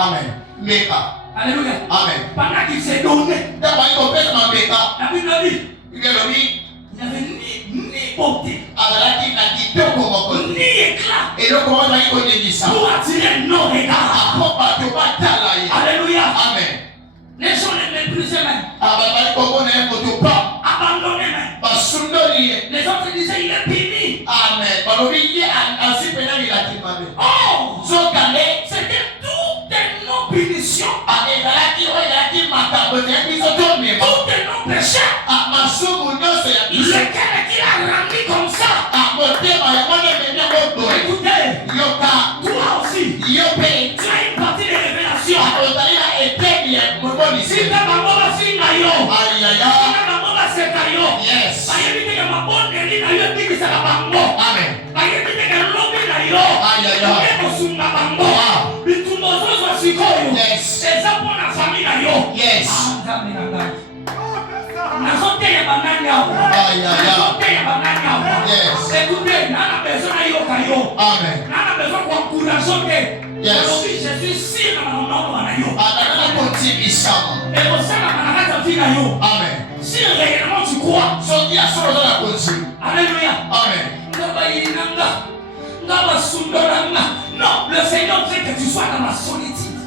Amen. Meka. Alléluia. Amen. Pendant qu'il s'est donné, D'abord, il comprend ma meka. la Bible dit, Il y a le dit. il n'avait ni beauté, Alaki na kitoko moko. ni éclat Et le comment va y connaître ça? pour attirer nos regards. Apopa to batala ye. Alléluia. Amen. Les gens les méprisaient même, Ababa komo na moto pa. abandonnaient même. Basundoli ye. Les autres disaient, il est béni. Amen. Balobi ye asipena ni la timabe. Oh, So kale c'était toutes des non-punitions, alaki oyaki makabo te biso to mema. toutes des non-péchés, Masumu nyonso ya biso. lesquels qu'il a rendu comme ça. Motema ya mwana menya moto. Écoutez, Yoka. toi aussi, Yope. tu as une partie de révélation. Ozali na eteni ya moboni Si se. ta maman va finir yo, Ayaya. si ta maman va se yo, Yes. bayebite que ma bonne eli na yo ebikisaka bango. Amen. Bayebite que lobi na yo Ayaya. ekosunga bango. Wow. Bitumba ozozwa sikoyo Yes. eza mpona famille na yo. Yes. Nzambe na ngai, nazoteya banani awa, Ayaya. nazoteya banani awa. Yes. Écoutez, nana besoin nayoka yo, Amen. nana besoin koencourage te. Yes. Olobi je suis sûr na mamono na yo Adana kotimisama. ekosalama na kati ya vie na yo. Amen. Si réellement tu crois, Soki asolo za konti. alléluia. Amen. Non, le Seigneur veut que tu sois dans la solitude.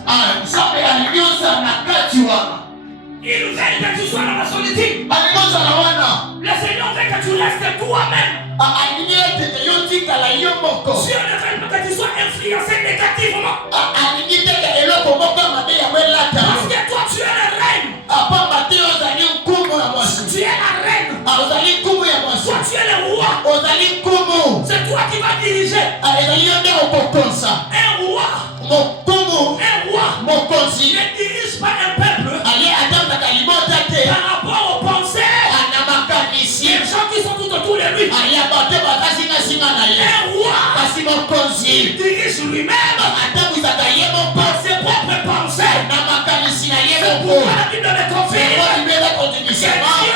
Sabe alioza na kati wana. Il veut que tu sois dans la solitude. Alioza na wana. Le Seigneur veut que tu restes toi-même. Alinye tete yotika la yo moko. Dieu ne veut pas que tu sois influencé négativement. Alinye tete eloko moko mabe ya welata. Parce que toi tu es la reine. Apa mate ozali nkumu ya mwasi. Tu es la reine. Ozali nkumu ya mwasi. Toi tu es le roi. Ozali nkumu. C'est toi qui vas diriger. Ezali yo nde okokonza. Un roi. Mokumu. Un roi Mokonzi. ne dirige pas un peuple Ali atambaka libota te. par rapport aux pensées Anamakanisi. des gens qui sont tout autour de lui. Ali abate bakasinga na ye. Un roi Kasi mokonzi. dirige lui-même Atambwisaka ye moko. par ses propres pensées. Na makanisi na ye C'est moko. pourquoi la Bible me confirme Eko libela que kondimisema. Dieu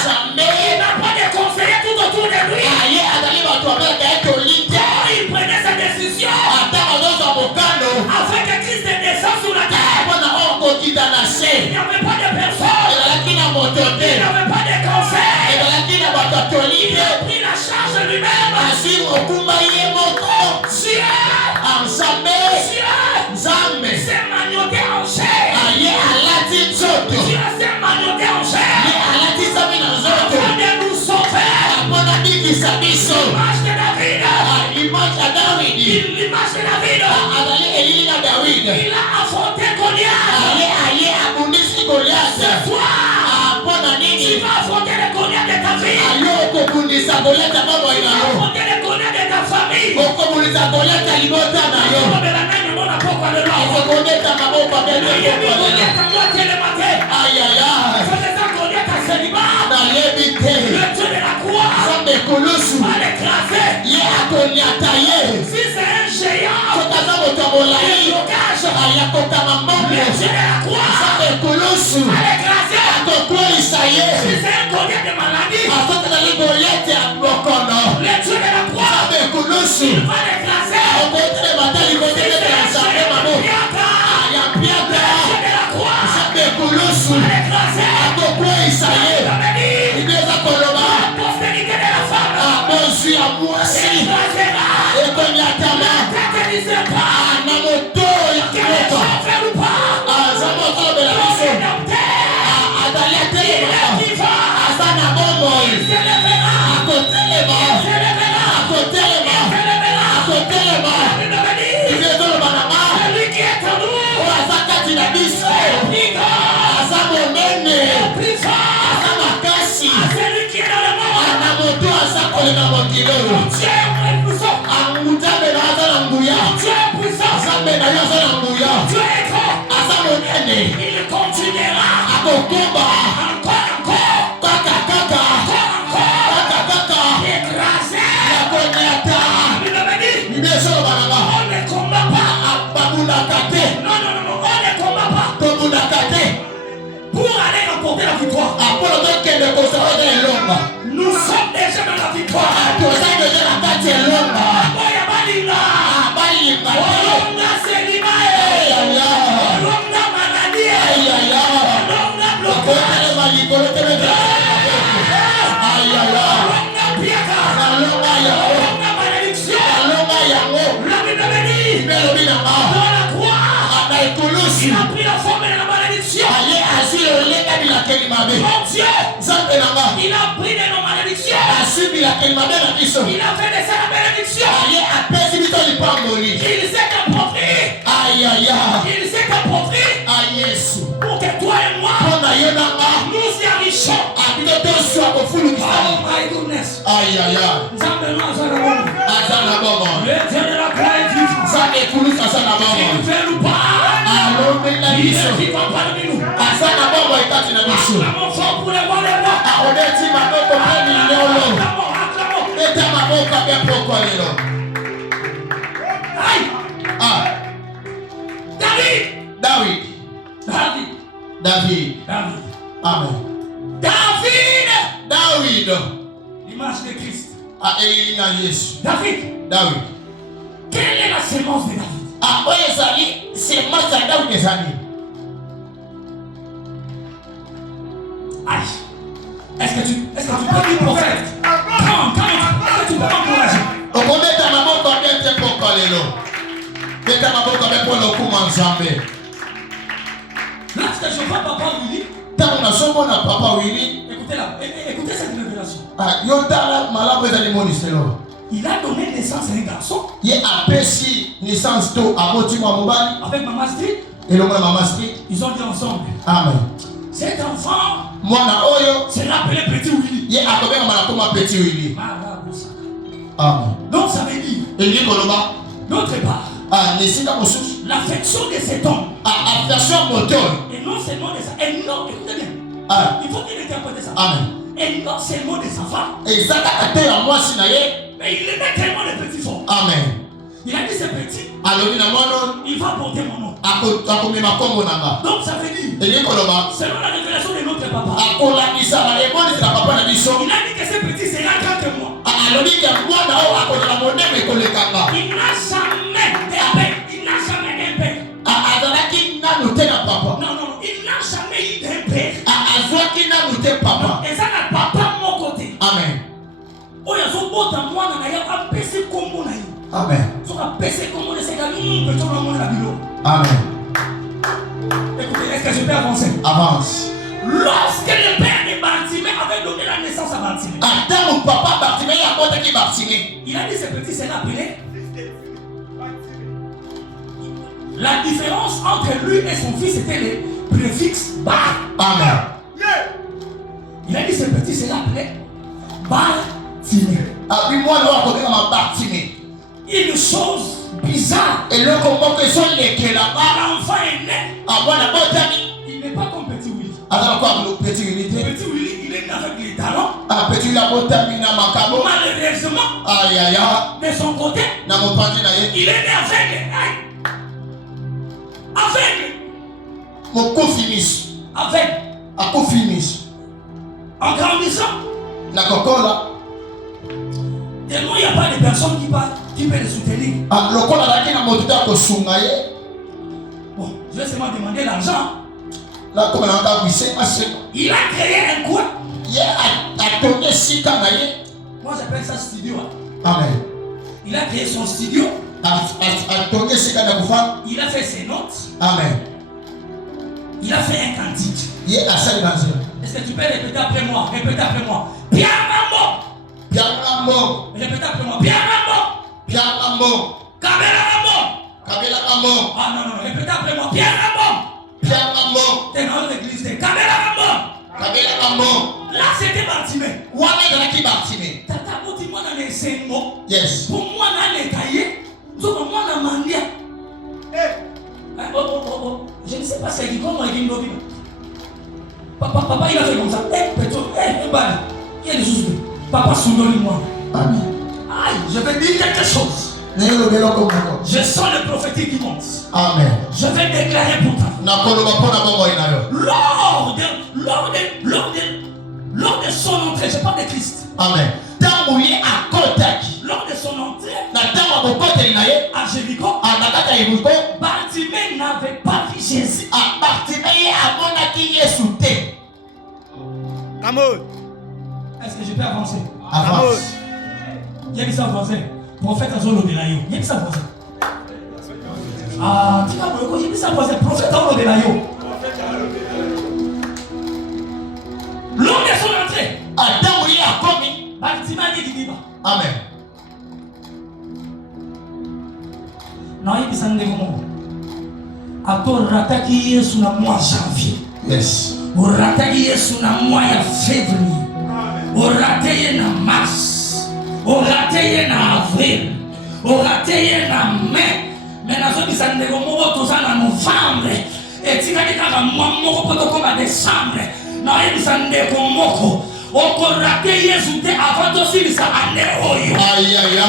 Jamais. n'a pas de conseillers tout autour de lui. Aye azali bato abelaka ye tolite. Quand il prenait sa décision Ata bazozwa mokano. afin que Christ descende sur la terre, Mpona oyo kokita na il se. n'y avait pas de personne, Ezalaki na moto il te. n'y avait pas de conseil. Ezalaki na bato ya Il tolite. a pris la charge lui-même. Asi mokumba ye moko. Dieu, Nzambe. Nzambe. s'est manioté en chair. Aye alati nzoto. Dieu s'est manioté en Ye chair. alati nzambe na nzoto. Afin de nous sauver. Mpona bikisa biso. L'image de David. Image ya Dawidi. L'image de David. Azali elili na Dawidi. Il a affronté Goliath. Aye abundisi Goliath. C'est toi. Mpona Tu nini? vas affronter le Goliath de ta vie. Ayo okobundisa Goliath ya mama Tu na vas yo. affronter le Goliath de ta famille. Okobundisa Goliath ya libota na yo. Okobeta maboko abele moko lelo. Ayaya. Nayebi te. Nzambe kulusu. Ye akonyata ye. Soki aza moto ya molai. Ayakokama mbongo. Nzambe kulusu. Akokweyisa ye. Asoki azali Goliath ya bokono. Nzambe kulusu. Okotelema te libotele ya Nzambe maboko. Ayampiaka. Nzambe kulusu. Akokweyisa ye. Ibeza koloba. Abozwi ya mwasi. Ekonyatama. Na moto ya kiboko. Aza moto obela biso. Azali atelemaka. Aza na bomoi. Akotelema. Akotelema. Akotelema. Ibezoloba na ma. Oyo aza kati na biso. Aza monene. Aza makasi. Na moto aza koleka mokili oyo. Nzambe na aza na nguya. Nzambe na yo aza na nguya. Aza monene. Akokomba. Kaka. Yakonyata. Ibezoloba na ma. Babundaka te. Tobundaka te. Pour aller remporter la victoire, Apolo tokende kozala na elonga. nous sommes déjà dans la victoire. Toza deja na kati ya elonga. Boya balinga. Balinga te. Olonga selima. Ayaya. Il a pris la forme de la malédiction. Mon Dieu, il a pris de nos malédictions. Il a fait de ça la malédiction. Il s'est approprié. Il s'est approprié pour que toi et moi nous y enrichons. Oh my goodness. Le Dieu de la gloire est vivant. Il fait nous parler. Il est vivant parmi nous. Acclamons fort pour les rois des rois. Aïe. David. Amen. David. L'image de Christ. David. Quelle est la sémence de David? Aïe. Est-ce que tu peux dire prophète? Come, est-ce que tu peux m'encourager? Lorsque je vois Papa Willy, écoutez cette révélation. Il a donné naissance à un garçon. Avec Maman Street. Ils ont dit ensemble. Amen. Cet enfant sera appelé Petit Willy. Amen. Donc ça veut dire, d'autre part, l'affection de cet homme. Et non seulement de ça. Et non, écoutez bien. Il faut qu'il interprète ça. Amen. Et non seulement de sa femme. Mais il aimait tellement les petits fonds. Amen. Il a dit c'est petit. Il va porter mon nom. Donc ça veut dire, selon la révélation de notre papa, il a dit que ce petit sera grand que moi. Il n'a jamais d'épée. Il n'a jamais d'épée. Non, il n'a jamais eu d'épée. Et ça n'a papa mon côté. Amen. Amen. Amen. Écoutez, est-ce que je peux avancer? Avance. Lorsque le père de Bartimée avait donné la naissance à Bartimée, il a dit ce petit s'est appelé. La différence entre lui et son fils était le préfixe Bar. Amen. Il a dit ce petit s'est appelé Bartimée. Une chose bizarre. Et le combat que sont les l'enfant est né. Il n'est pas comme Petit Willy. Petit Willy, il est né avec les talons. Malheureusement, de son côté, il est né aveugle. En grandissant, tellement il n'y a pas de personne qui peut le soutenir. Bon, je vais seulement demander l'argent. Il a créé un coin. Moi j'appelle ça studio. Amen. Il a créé son studio. Il a fait ses notes. Amen. Il a fait un cantique. Est-ce que tu peux répéter après moi? Pierre Rambo. Répétez après moi. Pierre Rambo. Kabela Rambo. Ah non, répétez après moi. Pierre Rambo. T'es dans l'église de Kabela Rambo. Là c'était Bartimée. Tata Bouti moi dans les mots. Yes. Pour moi dans les cahiers, nous moi dans Mandia. Je ne sais pas si il comment il vient de Papa il a fait comme ça. Il y a des choses. Papa soudonne-moi. Amen. Aïe, je vais dire quelque chose. Je sens le prophétique qui monte. Amen. Je vais déclarer pour toi. Lors de son entrée, je parle de Christ. Amen. Lors de son entrée à Jéricho, Bartimée n'avait pas vu Jésus. Est-ce que je peux avancer? Avance. Il y a qui ça français. Prophète a solo de la yo. Il y a qui ça français. Ah, tu vois, il y a qui ça français. Prophète a solo de la yo. L'homme est son entrée. Adam oui a commis. Bâtiment dit qu'il dit pas. Amen. Non, il y a des moments. Attends, rataki Yesu na mois janvier. Yes. Rataki Yesu na mois ya février. Rataki na mars. Rataki na avril. Rataki na mai. Mais na zo bisa ndeko moko toza na novembre. Etikali kaka mois moko poto koma décembre. Na yebisa ndeko moko. Okorate Yesu te avant tosilisa ane oyo. Aïe aïe aïe.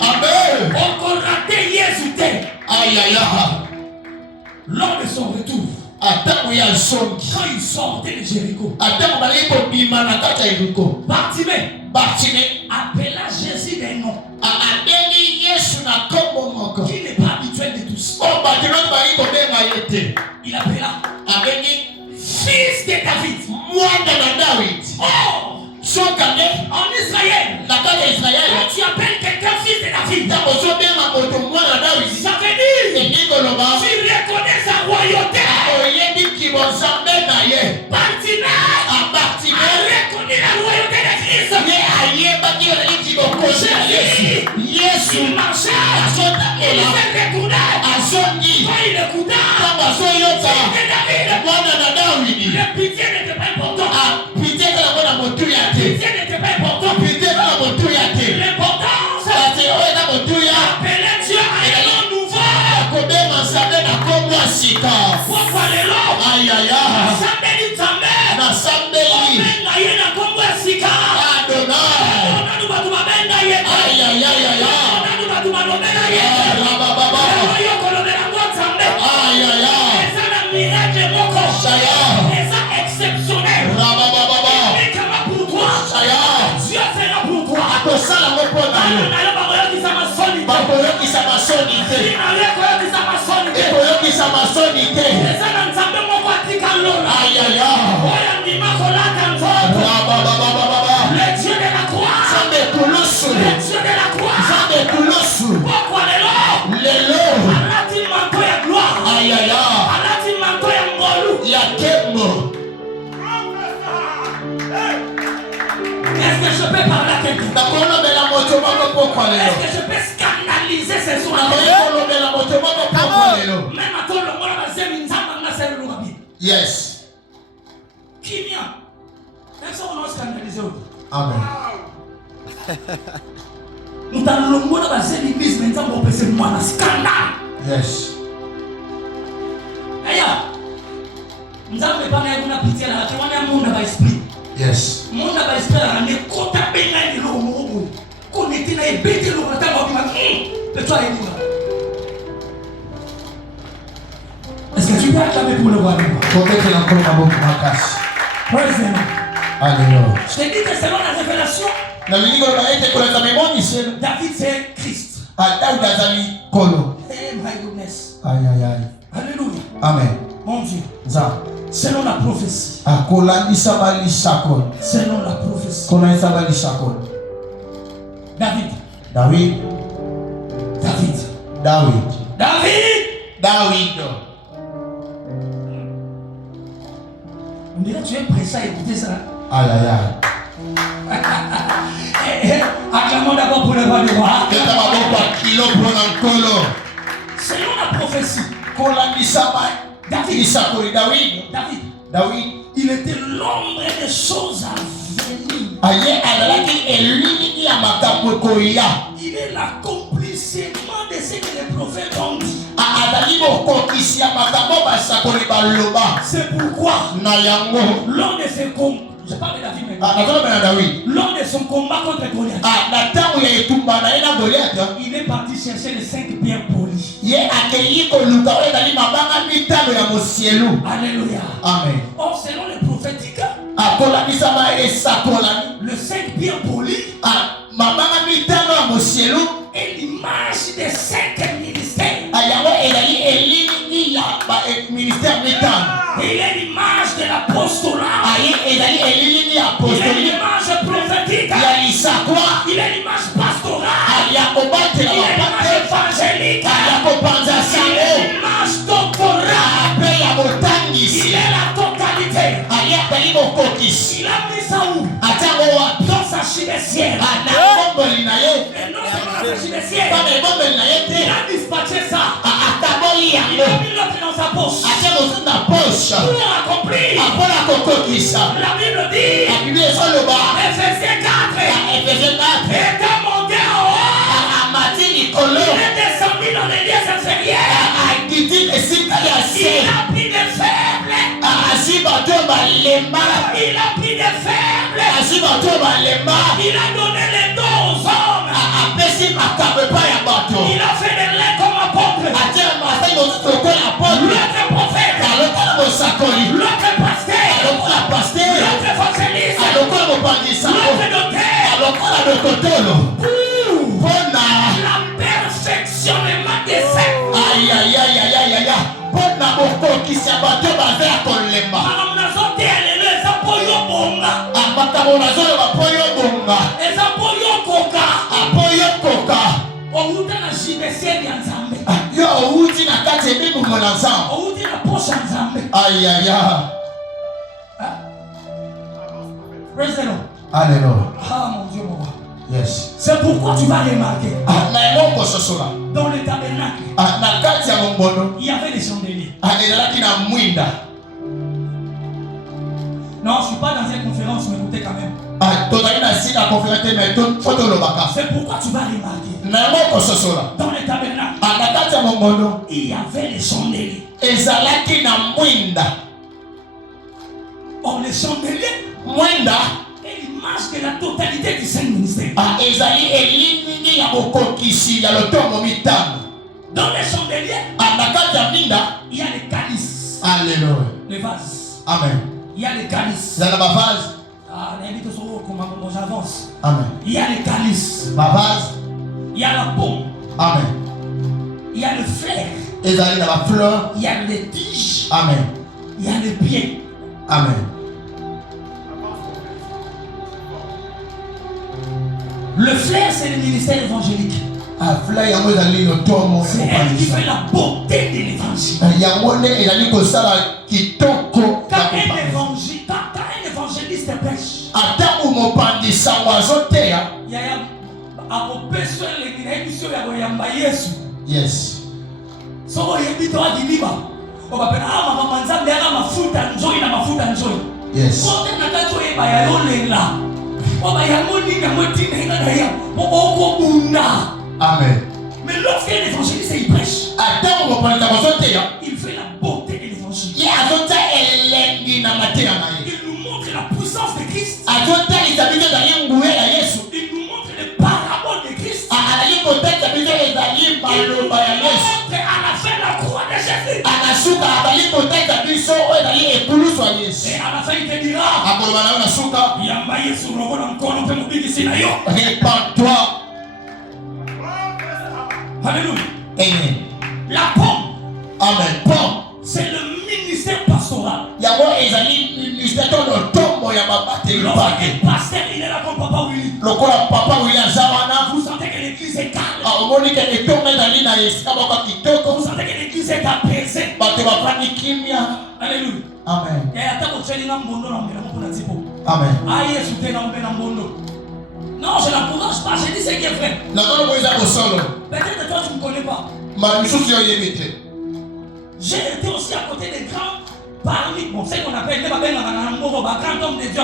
Amen. Aïe aïe aïe. Lors de son retour, Adam oui a son. quand il sortait de Jéricho, Adam bali ko bima na kata Jéricho. Bartimée appela Jésus d'un nom Abeli Yesu na kombo moko. qui n'est pas habituel de tous. Oh Bartimée bali ko benga yete. Il appela Abeli fils de David. mwana na David. Oh, Sokane en Israël, na kata Israël. quand tu appelles quelqu'un fils de David, Tango so benga moto mwana na David. ça veut dire Ndiko loba. tu reconnais sa royauté. Oyebi ki bozambe na ye. Bartimée A a Bartimée reconnu la royauté de Christ. ye ayeba ki oli ki bokosi na Yesu. Yesu Il marchait, il azotambola s'est retourné. azongi Quand il écouta, ntango azoyoka c'était David. mwana na Dawidi. Le pitié n'était pas important. Apite kaka mwana motuya te. Pitié n'était pas important. Pite kaka motuya te. L'importance, Ate oyo na motuya appeler Dieu à un nom nouveau. akobenga Nzambe na kombo ya sika. Pourquoi les lots? Ayaya Sambeli Nzambe. nasambeli Obenga ye na kombo ya sika. Adonai. Onanu batu babenga ye. Ayayaya Onanu batu balobela ye. rabababa. Oyo kolobela ngo Nzambe. Ayaya Eza na miracle moko. Saya Eza exceptionnel. rabababa. Mais comment pour toi? Saya Dieu fera pour toi. akosala ngo mpo na yo. Bakoyokisa masoni te. Bakoyokisa masoni te. Bakoyokisa masoni te. Ekoyokisa masoni te. Eza na Nzambe moko atika lola. Ayaya Oyo ndima kolata nzoto. rabababa. Le Dieu de la croix. Nzambe kulusu. Le Dieu de la croix. Nzambe kulusu. Pourquoi lelo? Lelo Alati manto ya gloire. ayaya Alati manto ya ngolu. ya kembo. Est-ce que je peux parler à quelqu'un? Nakolobela moto moko pokwa Est-ce lelo. que je peux scandaliser ces soins? Nakolobela moto moko pokwa lelo. Même à toi, le monde va se dire, Nzamba na selu lukabi. Yes. Kimia. Est-ce qu'on va scandaliser autre? Amen. Nous allons le monde va se dire, l'église, mais Nzamba va passer moi na scandale. Yes. Aya. Nzamba est pas né pour pitié là, tu vois, il y a un monde dans l'esprit. Yes. Monde dans l'esprit là, ne kota benga ni lo mo. Ko ne tina e bete lo kata mo bima. Mais toi il dit là. Est-ce que tu peux acclamer pour le voir? Tobete na nkolo maboko makasi. Praise the Lord. Alléluia. Je te dis que selon la révélation, Na lingo loba ete koleka memoni selo. David c'est Christ. Daudi azali kolo. Eh my goodness. Aïe aïe aïe. Alléluia. Amen. Mon Dieu. Nza Selon la prophétie. akolandisa balisakol. Selon la prophétie. Kolandisa balisakol. David. David. David. David. David. David. On dirait que tu es pressé à écouter ça. Aïe aïe aïe. Acclamons d'abord pour le roi du roi. Keta maboko akilo mpona nkolo. Selon la prophétie. Kolandisa David. balisakol. David. David. David. Il était l'ombre des choses à venir. Aye azalaki elili ya makambo ekoya. Il est l'accomplissement de ce que les prophètes ont dit. Azali bokokisi ya makambo basakoli baloba. C'est pourquoi Na yango. lors de ce combat, je parle de David maintenant. Nazolobela David. Lors de son combat contre Goliath, Na ntango ya etumba na ye na Goliath. il est parti chercher les 5 pierres polies. Ye akeyi koluka oyo ezali mabanga mitano ya mosielu. Alléluia. Amen. Or, selon les prophétiques, Akolandisa esakolani. le 5 pierres polies Mabanga mitano ya mosielu. est l'image des 5 ministères. Yango ezali elili ya ministère mitano. Il est l'image de l'apostolat. aye ezali elili ya Il est apostoli l'image prophétique. ya lisakwa Il est l'image pastorale. ya kobatela Il est l'image bapate évangélique. ya kopanza Il est sango l'image doctorale. mpe ya Il botangisi est la totalité. aye azali bokokisi Il a mis ça où? atiango wapi Dans sa chimessière. na ebombeli na ye Et non seulement dans sa chimessière. mpona ebombeli na ye Il te a dispatché ça. ataboli Il yango a mis l'autre dans sa poche. atie mosusu na poshe Pour accomplir. mpona kokokisa La Bible dit. la biblie ezoloba Ephésiens 4. efesie 4 Étant monté en haut. amati likolo Il est descendu dans les lieux inférieurs. akiti esika ya Il se a pris des faibles. asi bato balemba Il a pris des faibles. asi bato balemba Il a donné les dons aux hommes. apesi makambo epai ya bato Il a fait des laits comme apôtre. atie masai mosusu lokola apotre L'autre prophète. alokola mosakoli L'autre pasteur. alokola paster L'autre évangéliste. alokola mopangisango L'autre docteur. alokola dokotolo mpona La perfectionnement des saints. ayayayayayaya mpona bokokisi ya bato baza ya kolemba Makambo nazotelelo eza mpo yo bonga. makambo nazoloba mpo yo bonga Eza mpo yo koka. mpo yo koka Outa na chimessière ya Nzambe. yo outi na kati ebibumo na nzambe Outi na poche ya Nzambe. ayaya Praise the Lord. alleluya Ah mon Dieu, mon roi. yes C'est pourquoi tu vas remarquer. na yango kososola Dans le tabernacle, na kati ya mongbono il y avait des chandeliers. ezalaki na mwinda Non, je ne suis pas dans une conférence, mais écoutez quand même. tozali na sika conférence te mais fo tolobaka C'est pourquoi tu vas remarquer. na yango kososola Dans le tabernacle, na kati ya mongbono il y avait les chandeliers. ezalaki na mwinda Or, les chandeliers mwinda est l'image de la totalité du Saint ministère. ezali elini ya bokokisi ya lotongo mitano Dans les chandeliers, na kati ya minda il y a les calices, alleluya les vases. amen Il y a les calices. ezala bavase Ah, l'invite au solo, comment j'avance. amen Il y a les calices. bavase Il y a la paume. amen Il y a le flair. ezali na bafleur Il y a les tiges. amen Il y a les pieds. amen Le flair, c'est le ministère évangélique. fleur yango ezali lotongo C'est elle qui fait la beauté de l'évangile. yango nde ezali kosala kitoko Quand un évangéliste prêche, ata mopanzi sango azoteya il y a akopeswa l'émission ya koyamba Yesu. yes Soko yebi to adiliba. Obapena mama Nzambe yana mafuta nzoi na mafuta nzoi. yes Kote na kato yeba ya yolela. Oba yango nini yango tina ina na ya. Oko bunda. amen Mais lorsqu'un évangéliste il prêche, ata mopanzi azoteya il fait la beauté de l'évangile. ye azota elengi na mateya na ye Il nous montre la puissance de Christ. azotalisa biso ezali nguya ya yesu Il nous montre les paraboles de Christ. azali kotalisa biso ezali maloba ya yesu À la fin de la croix de Jésus. anasuka azali kotalisa biso oyo ezali ekulusu ya yesu Et à la fin il te dira, akoloba na yo na suka yamba Yesu lokola mkono pe mubikisi na yo. répand-toi Alléluia. amen La pomme, amen pom c'est le ministère pastoral. yango ezali ministère to lotombo ya babateli pake Lorsqu'un pasteur il est là comme Papa Willy, lokola papa wili aza wana vous sentez que l'église est calme. omoni ke etongo ezali na esika moko kitoko Vous sentez que l'église est apaisée. bato bafandi kimia Alléluia. amen Et attends, vous faites un mbondo dans le monde tipo. amen Ah, Yesu te na mbena mbondo. Non, je n'encourage pas, je dis ce qui est vrai. nakolo mo eza kosolo Peut-être que toi tu ne connais pas. ma misusu oyebi te J'ai été aussi à côté des grands parmi, bon, c'est qu'on appelle les grands hommes de Dieu.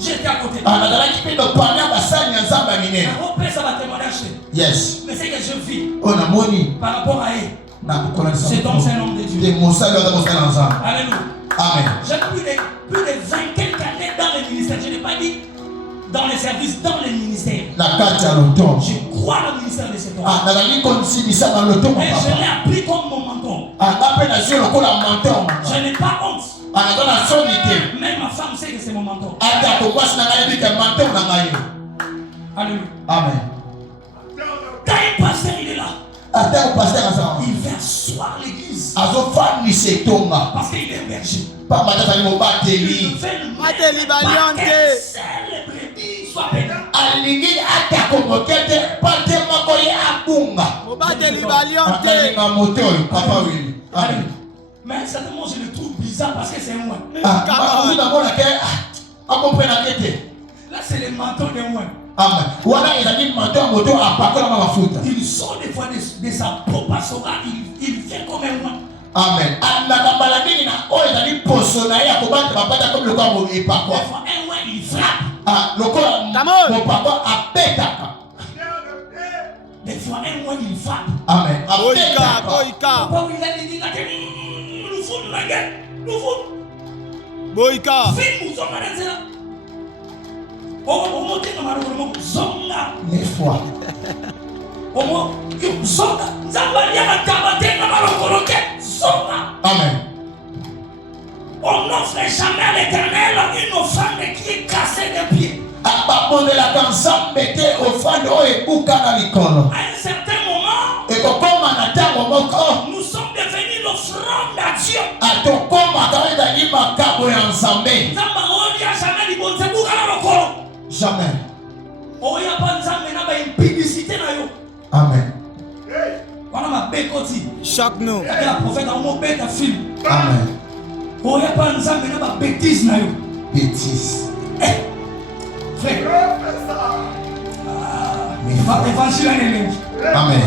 J'étais à côté. nazalaki mpe dopami ya basali ya nzambe ya minene Ça va témoigner. yes Mais c'est que je vis oyo namoni par rapport à eux. nakokolakisa C'est donc un homme de Dieu. te mosali oyo aza mosali na nzambe Alléluia. amen J'ai plus de 20 quelques années dans le ministère. Je n'ai pas dit dans les services, dans le ministère. na kati ya lotongo Je crois au ministère de cet homme. nazali konsimisa na lotongo Et je papa l'ai appris comme mon mentor. nga mpe nazwi lokola mentor Je n'ai pas honte. naza na soni te Même ma femme sait que c'est mon mentor. ata kokwasi na ngai yebi ke mentor na ngai yo Alléluia. amen Quand un pasteur il est là, Il fait asseoir l'église. Parce qu'il est berger. Il fait le mal que les brebis soient pénales. Mais certainement je le trouve bizarre parce que c'est moi. Là c'est le manteau de moi. Il sort des fois de sa peau pastorale, il fait comme un moi. Amen. Des fois un moi il frappe. Des fois un moi il frappe. Amen. Papa il a dit nous foutons la guerre. Nous foutons. Film nous sommes dans là. On monte dans ma zonga. 9 fois. Amen. On n'offre jamais à l'Éternel une offrande qui est cassée des pieds. À un certain moment, nous sommes devenus l'offrande à Dieu. Jamais. Oh, il n'y a pas de publicité. Amen. Chaque nom. Il y a un prophète dans mon bête à film. Amen. Oh, il n'y a pas de bêtise. Bêtise. Frère. Évangile à l'élève. Amen.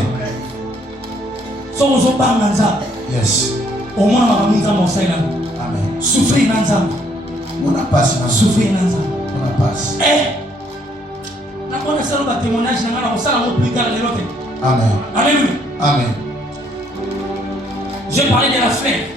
So, yes. Au moins, on va nous Amen. Souffrir dans ça. On a passé. Souffrir dans ça. On a passé. Eh. On a ça dans témoignage. On a ça dans plus tard. Amen. Alléluia. Amen. J'ai parlé de la flèche.